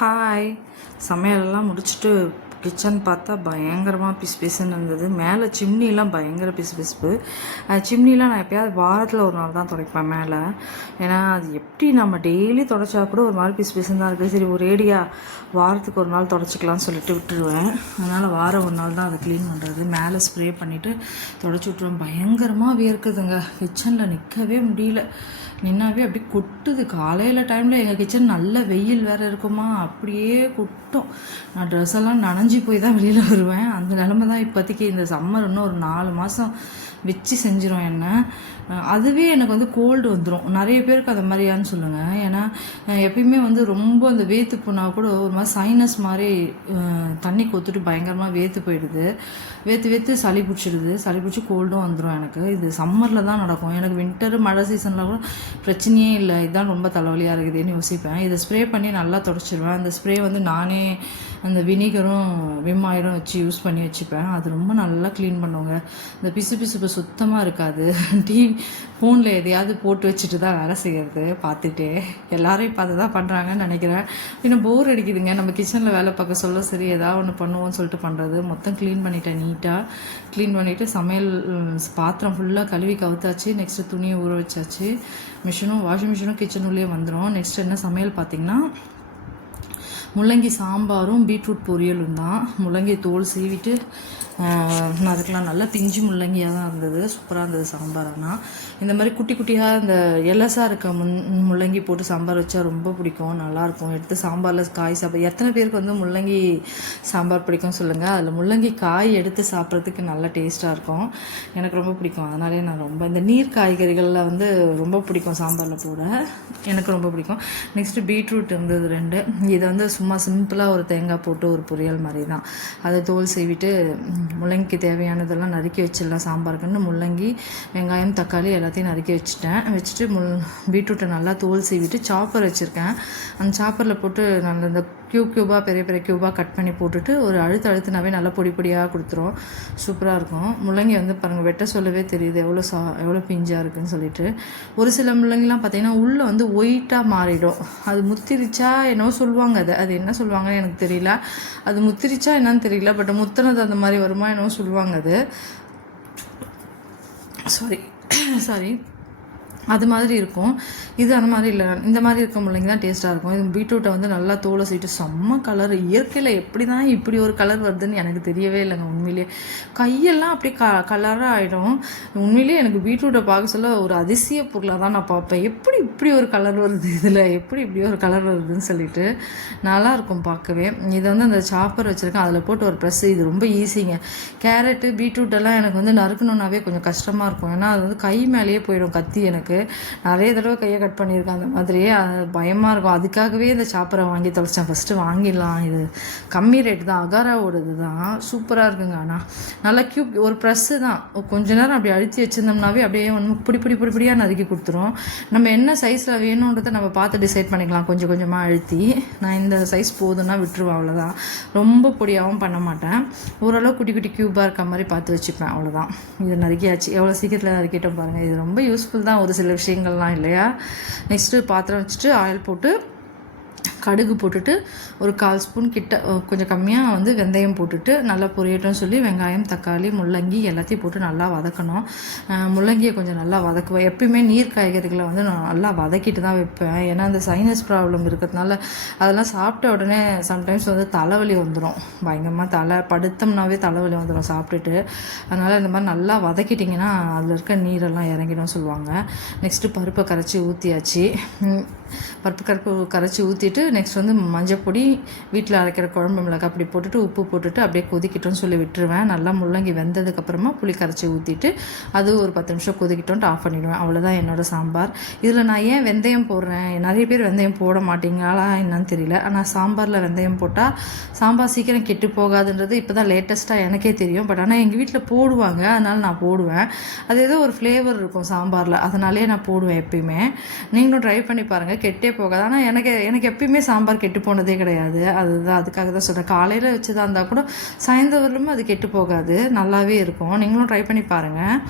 Hi. சமையலெல்லாம் முடிச்சுட்டு kitchen பார்த்தா பயங்கரமாக பிசுன்னு இருந்தது. மேலே சிம்னிலாம் பயங்கர பிசுப்பு. சிம்னிலாம் நான் எப்போயாவது வாரத்தில் ஒரு நாள் தான் துடைப்பேன் மேலே. ஏன்னா அது எப்படி நம்ம டெய்லி துடைச்சா கூட ஒரு மாதிரி பிசுன்னு தான் இருக்குது. சரி ஒரேடியாக வாரத்துக்கு ஒரு நாள் துடைச்சிக்கலாம்னு சொல்லிட்டு விட்டுருவேன். அதனால் வாரம் ஒரு நாள் தான் அதை க்ளீன் பண்ணுறது. மேலே ஸ்ப்ரே பண்ணிவிட்டு துடைச்சி விட்ருவேன். பயங்கரமாக வேர்க்குதுங்க. கிச்சனில் நிற்கவே முடியல. நின்னாவே அப்படி கொட்டுது. காலையில் டைமில் எங்கள் கிச்சன் நல்ல வெயில் வேறு இருக்குமா, அப்படியே கொட்டும். நான் ட்ரெஸ் எல்லாம் நனைஞ்சி போய் தான் வெளியில் வருவேன். அந்த நிலமை தான் இப்போதைக்கு. இந்த சம்மர் இன்னும் ஒரு 4 மாதம் வச்சு செஞ்சிடும் என்ன. அதுவே எனக்கு வந்து கோல்டு வந்துடும். நிறைய பேருக்கு அது மாதிரியான்னு சொல்லுங்கள். ஏன்னா எப்பயுமே வந்து ரொம்ப அந்த வேத்து போனால் கூட ஒரு மாதிரி சைனஸ் மாதிரி தண்ணி கொத்துட்டு பயங்கரமாக வேத்து போயிடுது. வேத்து சளி பிடிச்சிடுது. சளி பிடிச்சி கோல்டும் வந்துடும் எனக்கு. இது சம்மரில் தான் நடக்கும். எனக்கு வின்டரு மழை சீசனில் கூட பிரச்சனையே இல்லை. இதுதான் ரொம்ப தலைவலியாக இருக்குதுன்னு யோசிப்பேன். இதை ஸ்ப்ரே பண்ணி நல்லா துடைச்சிடுவேன். அந்த ஸ்ப்ரே வந்து நானே அந்த வினிகரும் விம் ஆயிலும் வச்சு யூஸ் பண்ணி வச்சுப்பேன். அது ரொம்ப நல்லா க்ளீன் பண்ணுவாங்க. இந்த பிசுப்பு சுத்தமாக இருக்காது. ஃபோனில் எதையாவது போட்டு வச்சுட்டு தான் வேலை செய்கிறது. பார்த்துட்டே எல்லாரையும் பார்த்து தான் பண்ணுறாங்கன்னு நினைக்கிறேன். இன்னும் போர் அடிக்குதுங்க. நம்ம கிச்சனில் வேலை பார்க்க சொல்ல சரி ஏதாவது ஒன்று பண்ணுவோம்னு சொல்லிட்டு பண்ணுறது. மொத்தம் க்ளீன் பண்ணிட்டேன். நீட்டாக க்ளீன் பண்ணிவிட்டு சமையல் பாத்திரம் ஃபுல்லாக கழுவி கவுத்தாச்சு. நெக்ஸ்ட்டு துணியை ஊற வச்சாச்சு. வாஷிங் மிஷினும் கிச்சனுள்ளே வந்துடும். நெக்ஸ்ட் என்ன சமையல் பார்த்திங்கன்னா முள்ளங்கி சாம்பாரும் பீட்ரூட் பொரியலும் தான். முள்ளங்கி தோல் சீவிட்டு அதுக்கெலாம் நல்லா பிஞ்சு முள்ளங்கியாக தான் இருந்தது. சூப்பராக இருந்தது சாம்பார். ஆனால் இந்த மாதிரி குட்டி குட்டியாக இந்த எலசாக இருக்க முள்ளங்கி போட்டு சாம்பார் வச்சா ரொம்ப பிடிக்கும், நல்லாயிருக்கும். எடுத்து சாம்பாரில் காய் சாப்பிட எத்தனை பேருக்கு வந்து முள்ளங்கி சாம்பார் பிடிக்கும் சொல்லுங்கள். அதில் முள்ளங்கி காய் எடுத்து சாப்பிட்றதுக்கு நல்ல டேஸ்ட்டாக இருக்கும். எனக்கு ரொம்ப பிடிக்கும். அதனாலே நான் ரொம்ப இந்த நீர் காய்கறிகளில் வந்து ரொம்ப பிடிக்கும் சாம்பாரில் போட. எனக்கு ரொம்ப பிடிக்கும். நெக்ஸ்ட்டு பீட்ரூட் இருந்தது 2. இதை வந்து சும்மா சிம்பிளாக ஒரு தேங்காய் போட்டு ஒரு பொரியல் மாதிரி தான். அதை தோல் செய்விட்டு முள்ளங்கிக்கு தேவையானதெல்லாம் நறுக்கி வச்சிடலாம் சாம்பாருக்குன்னு. முள்ளங்கி, வெங்காயம், தக்காளி எல்லாத்தையும் நறுக்கி வச்சுட்டு பீட்ரூட்டை நல்லா தோல் சீவிட்டு சாப்பர் வச்சுருக்கேன். அந்த சாப்பரில் போட்டு நல்லா இந்த க்யூபாக பெரிய க்யூபாக கட் பண்ணி போட்டுட்டு ஒரு அழுத்தினாவே நல்லா பொடியாக கொடுத்துரும். சூப்பராக இருக்கும். முள்ளங்கி வந்து பாருங்கள், வெட்ட சொல்லவே தெரியுது எவ்வளோ பிஞ்சாக இருக்குதுன்னு சொல்லிட்டு. ஒரு சில முள்ளங்கிலாம் பார்த்திங்கன்னா உள்ளே வந்து ஒயிட்டாக மாறிடும். அது முத்திரிச்சா என்னவோ சொல்லுவாங்க. அது என்ன சொல்லுவாங்கன்னு எனக்கு தெரியல. அது முத்திரிச்சா என்னன்னு தெரியல. பட் முத்தினது அந்த மாதிரி வருமா என்னவோ சொல்லுவாங்க. அது சாரி அது மாதிரி இருக்கும். இது அந்த மாதிரி இல்லை. இந்த மாதிரி இருக்க முள்ளங்கி தான் டேஸ்ட்டாக இருக்கும். இது பீட்ரூட்டை வந்து நல்லா தோலை சீட்டு செம்ம கலர். இயற்கையில் எப்படி தான் இப்படி ஒரு கலர் வருதுன்னு எனக்கு தெரியவே இல்லைங்க. உண்மையிலேயே கையெல்லாம் அப்படியே கலராக ஆகிடும். உண்மையிலேயே எனக்கு பீட்ரூட்டை பார்க்க சொல்ல ஒரு அதிசய பொருளாக தான் நான் பார்ப்பேன். எப்படி இப்படி ஒரு கலர் வருது, இதில் எப்படி இப்படி ஒரு கலர் வருதுன்னு சொல்லிட்டு நல்லாயிருக்கும் பார்க்கவே. இதை வந்து அந்த சாப்பர் வச்சுருக்கேன். அதில் போட்டு ஒரு ப்ரெஸ். இது ரொம்ப ஈஸிங்க. கேரட்டு பீட்ரூட்டெல்லாம் எனக்கு வந்து நறுக்கணுன்னாவே கொஞ்சம் கஷ்டமாக இருக்கும். ஏன்னா அது வந்து கை மேலேயே போயிடும் கத்தி. எனக்கு நிறைய தடவை கையை கட் பண்ணியிருக்கேன். அந்த மாதிரியே பயமாக இருக்கும். அதுக்காகவே இந்த சாப்பரை வாங்கி தொலைச்சேன். ஃபஸ்ட்டு வாங்கிடலாம், இது கம்மி ரேட் தான், அகாராவோடது தான், சூப்பராக இருக்குங்க. ஆனால் நல்லா ஒரு ப்ரெஸ்ஸு தான். கொஞ்ச நேரம் அப்படி அழுத்தி வச்சுருந்தோம்னாவே அப்படியே ஒன்று பொடியாக நறுக்கி கொடுத்துரும். நம்ம என்ன சைஸில் வேணுன்றதை நம்ம பார்த்து டிசைட் பண்ணிக்கலாம். கொஞ்சமாக அழுத்தி நான் இந்த சைஸ் போதுன்னா விட்டுருவேன். அவ்வளோதான். ரொம்ப பொடியாகவும் பண்ண மாட்டேன். ஓரளவு குட்டி க்யூபாக இருக்க மாதிரி பார்த்து வச்சுப்பேன். அவ்வளோதான். இது நறுக்கியாச்சு. எவ்வளோ சீக்கிரத்தில் நறுக்கிட்டோம் பாருங்கள். இது ரொம்ப யூஸ்ஃபுல் தான் ஒரு சில விஷயங்கள்லாம் இல்லையா. நெக்ஸ்ட்டு பாத்திரம் வச்சுட்டு ஆயில் போட்டு கடுகு போட்டுட்டு ஒரு 1/4 ஸ்பூன் கிட்ட கொஞ்சம் கம்மியாக வந்து வெந்தயம் போட்டுட்டு நல்லா பொரியட்டும் சொல்லி வெங்காயம், தக்காளி, முள்ளங்கி எல்லாத்தையும் போட்டு நல்லா வதக்கணும். முள்ளங்கியை கொஞ்சம் நல்லா வதக்குவேன். எப்பயுமே நீர் காய்கறிகளை வந்து நான் நல்லா வதக்கிட்டு தான் வைப்பேன். ஏன்னா அந்த சைனஸ் ப்ராப்ளம் இருக்கிறதுனால அதெல்லாம் சாப்பிட்ட உடனே சம்டைம்ஸ் வந்து தலைவலி வந்துடும். பயங்கரமாக படுத்தோம்னாவே தலைவலி வந்துடும் சாப்பிட்டுட்டு. அதனால் இந்த மாதிரி நல்லா வதக்கிட்டிங்கன்னா அதில் இருக்க நீரெல்லாம் இறங்கிடும் சொல்லுவாங்க. நெக்ஸ்ட்டு பருப்பை கரைச்சி ஊற்றியாச்சு. பருப்பு கரைச்சி ஊற்றிட்டு நெக்ஸ்ட் வந்து மஞ்சள் பொடி, வீட்டில் அரைக்கிற குழம்பு மிளகாய் அப்படி போட்டுட்டு உப்பு போட்டுட்டு அப்படியே கொதிக்கிட்டோன்னு சொல்லி விட்டுருவேன். நல்லா முள்ளங்கி வெந்ததுக்கப்புறமா புளி கரைச்சி ஊற்றிட்டு அது ஒரு 10 நிமிஷம் கொதிக்கிட்டோன்ட்டு ஆஃப் பண்ணிவிடுவேன். அவ்வளோதான் என்னோடய சாம்பார். இதில் நான் ஏன் வெந்தயம் போடுறேன், நிறைய பேர் வெந்தயம் போட மாட்டீங்களா என்னன்னு தெரியல. ஆனால் சாம்பாரில் வெந்தயம் போட்டால் சாம்பார் சீக்கிரம் கெட்டு போகாதுன்றது இப்போ தான் லேட்டஸ்ட்டாக எனக்கே தெரியும். பட் ஆனால் எங்கள் வீட்டில் போடுவாங்க, அதனால் நான் போடுவேன். அது ஏதோ ஒரு ஃப்ளேவர் இருக்கும் சாம்பாரில், அதனாலே நான் போடுவேன் எப்பயுமே. நீங்களும் ட்ரை பண்ணி பாருங்கள், கெட்டே போகாது. ஆனால் எனக்கு எப்பயுமே சாம்பார் கெட்டு போனதே கிடையாது. அதுக்காக தான் சொல்கிறேன். காலையில் வச்சுதான் இருந்தால் கூட சாயந்தரமும் அது கெட்டு போகாது, நல்லாவே இருக்கும். நீங்களும் ட்ரை பண்ணி பாருங்கள்.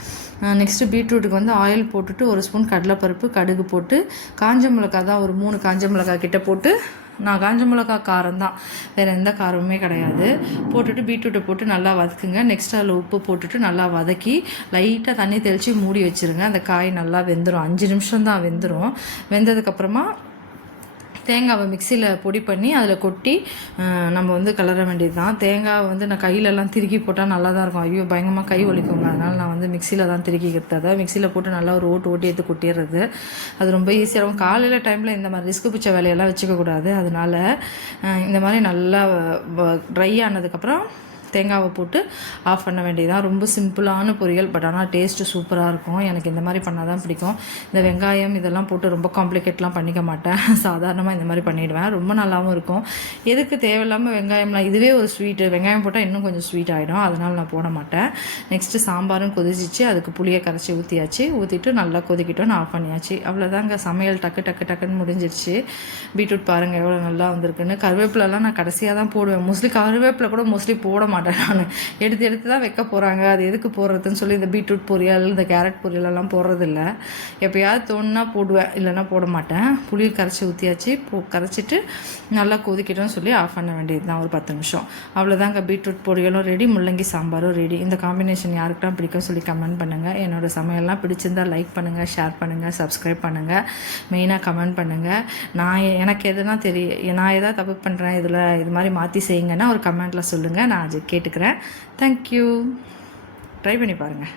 நெக்ஸ்ட்டு பீட்ரூட்டுக்கு வந்து ஆயில் போட்டுட்டு 1 ஸ்பூன் கடலைப்பருப்பு, கடுகு போட்டு காஞ்ச மிளகாய் தான் ஒரு 3 காஞ்ச மிளகாய் கிட்ட போட்டு நான் காஞ்ச மிளகா காரம் தான், வேறு எந்த காரமுமே கிடையாது. போட்டுட்டு பீட்ரூட்டை போட்டு நல்லா வதக்குங்க. நெக்ஸ்ட் அதில் உப்பு போட்டுட்டு நல்லா வதக்கி லைட்டாக தண்ணி தெளித்து மூடி வச்சுருங்க. அந்த காய் நல்லா வெந்துடும். 5 நிமிஷம் தான் வெந்துடும். வெந்ததுக்கப்புறமா தேங்காவை மிக்சியில் பொடி பண்ணி அதில் கொட்டி நம்ம வந்து கிளற வேண்டியது தான். தேங்காவை வந்து நான் கையிலலாம் திருக்கி போட்டால் நல்லா தான் இருக்கும். ஐயோ பயங்கரமாக கை வலிக்குங்க. அதனால் நான் வந்து மிக்சியில் தான் திருக்கிக்கிறது. அதாவது மிக்சியில் போட்டு நல்லா ஒரு ஓட்டி எடுத்து கொட்டிடுறது. அது ரொம்ப ஈஸியாக இருக்கும். காலையில் டைமில் இந்த மாதிரி ரிஸ்க்கு பிடிச்ச வேலையெல்லாம் வச்சுக்கக்கூடாது. அதனால் இந்த மாதிரி நல்லா ட்ரை ஆனதுக்கப்புறம் தேங்காவை போட்டு ஆஃப் பண்ண வேண்டியதான். ரொம்ப சிம்பிளான பொரியல், பட் ஆனால் டேஸ்ட்டு சூப்பராக இருக்கும். எனக்கு இந்த மாதிரி பண்ணால் தான் பிடிக்கும். இந்த வெங்காயம் இதெல்லாம் போட்டு ரொம்ப காம்ப்ளிகேட்லாம் பண்ணிக்க மாட்டேன். சாதாரணமாக இந்த மாதிரி பண்ணிவிடுவேன். ரொம்ப நல்லாவும் இருக்கும். எதுக்கு தேவையில்லாமல் வெங்காயம்லாம், இதுவே ஒரு ஸ்வீட்டு, வெங்காயம் போட்டால் இன்னும் கொஞ்சம் ஸ்வீட் ஆகிடும். அதனால் நான் போட மாட்டேன். நெக்ஸ்ட்டு சாம்பாரும் கொதிச்சிச்சு. அதுக்கு புளியை கரைச்சி ஊற்றிட்டு நல்லா கொதிக்கிட்டோம். நான் ஆஃப் பண்ணியாச்சு. அவ்வளோதாங்க, சமையல் டக்குன்னு முடிஞ்சிருச்சு. பீட்ரூட் பாருங்கள் எவ்வளோ நல்லா வந்திருக்குன்னு. கருவேப்பிலெல்லாம் நான் கடைசியாக தான் போடுவேன். மோஸ்ட்லி கருவேப்பிலை கூட போட மாட்டேன் நான். எடுத்து தான் வைக்க போகிறாங்க, அது எதுக்கு போடுறதுன்னு சொல்லி இந்த பீட்ரூட் பொரியல், இந்த கேரட் பொரியலெல்லாம் போடுறதில்ல. எப்போயாவது தோணுன்னா போடுவேன், இல்லைன்னா போட மாட்டேன். புளியை கரைச்சி ஊற்றியாச்சு. கரைச்சிட்டு நல்லா கொதிக்கிட்டோன்னு சொல்லி ஆஃப் பண்ண வேண்டியது தான் ஒரு 10 நிமிஷம். அவ்வளோதாங்க, பீட்ரூட் பொரியலும் ரெடி, முள்ளங்கி சாம்பாரும் ரெடி. இந்த காம்பினேஷன் யாருக்கெல்லாம் பிடிக்கும் சொல்லி கமெண்ட் பண்ணுங்கள். என்னோடய சமையல்லாம் பிடிச்சிருந்தால் லைக் பண்ணுங்கள், ஷேர் பண்ணுங்கள், சப்ஸ்கிரைப் பண்ணுங்கள். மெயினாக கமெண்ட் பண்ணுங்கள். எனக்கு எதுனா நான் எதாவது தப்பு பண்ணுறேன், இது மாதிரி மாற்றி செய்யுங்கன்னா ஒரு கமெண்ட்டில் சொல்லுங்கள். நான் அது கேட்டுக்கிறேன். தேங்க்யூ. ட்ரை பண்ணி பாருங்கள்.